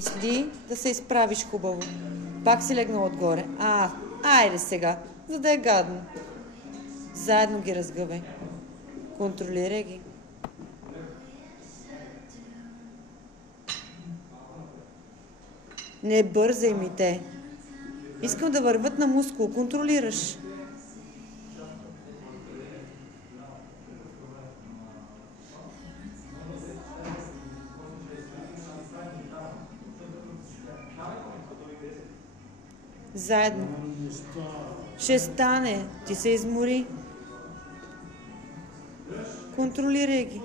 Мисли да се изправиш хубаво. Пак си легнал отгоре. Айде сега, за да е гадно. Заедно ги разгъвай. Контролирай ги. Не бързай ми те. Искам да върват на мускул. Контролираш. Заедно. Ще стане. Ти се измори. Контролирай ги.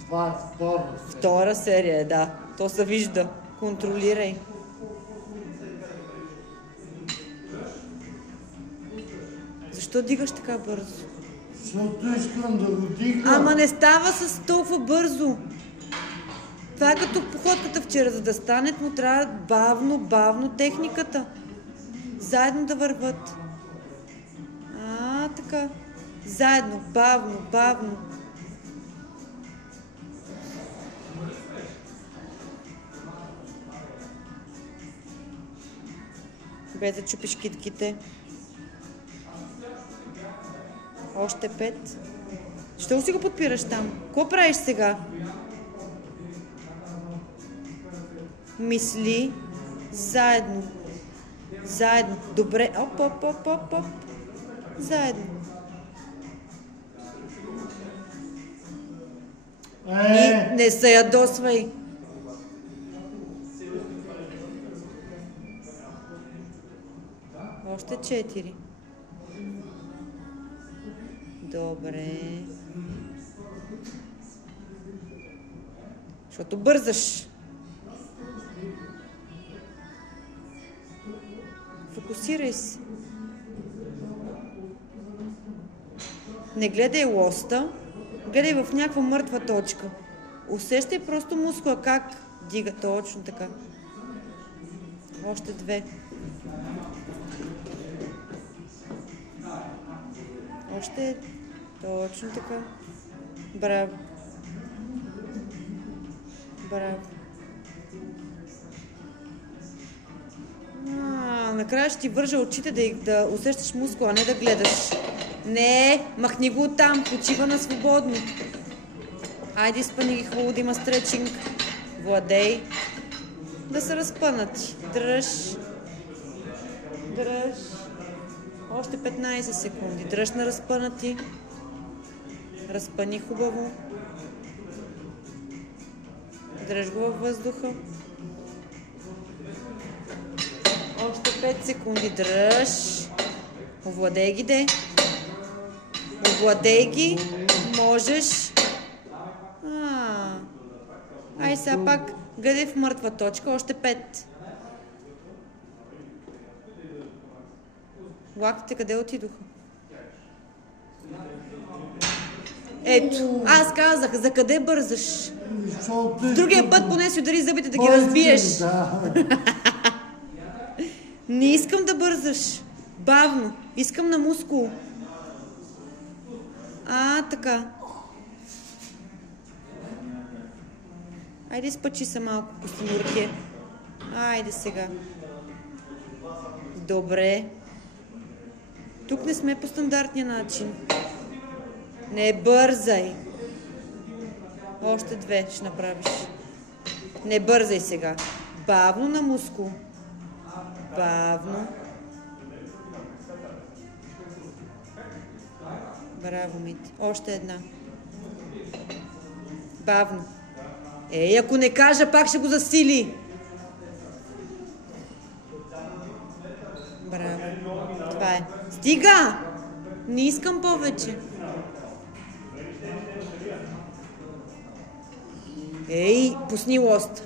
Това е Втора серия, да. То се вижда. Контролирай. Защо дигаш така бързо? Защото искам да го дигна. Ама не става с толкова бързо. Това е като походката вчера. За да стане, му трябва бавно техниката. Заедно да върват. Така. Заедно, бавно. Без да чупиш китките. Още 5. Що си го подпираш там? Какво правиш сега? Мисли. Заедно. Добре. Оп. Заедно. Не се ядосвай. Още 4. Добре. Защото бързаш. Фокусирай се. Не гледай лоста, гледай в някаква мъртва точка. Усещай просто мускула как дига. Точно така. Още 2. Още. Точно така. Браво. Накрая ще ти вържа очите да усещаш мускула, а не да гледаш. Не, махни го оттам, почива на свободно. Айде, изпъни ги хубаво, да има стречинг. Владей. Да се разпънат. Дръж. Още 15 секунди. Дръж на разпънати. Разпъни хубаво. Дръж го във въздуха. Още 5 секунди. Дръж. Овладей ги, де. Овладей ги. Можеш. Ай, сега пак гледай в мъртва точка. Още 5. Лактите къде отидоха? Ето, аз казах, за къде бързаш? Другия път поне си удари зъбите да ги разбиеш. Не искам да бързаш. Бавно. Искам на мускул. Така. Айде, изпъчи се малко, Костенурке. Айде сега. Добре. Тук не сме по стандартния начин. Не бързай. Още 2 ще направиш. Не бързай сега. Бавно на мускул. Бавно. Браво, Мити. Още 1. Бавно. Ако не кажа, пак ще го засили. Браво. Това е. Стига! Не искам повече. Пусни лост.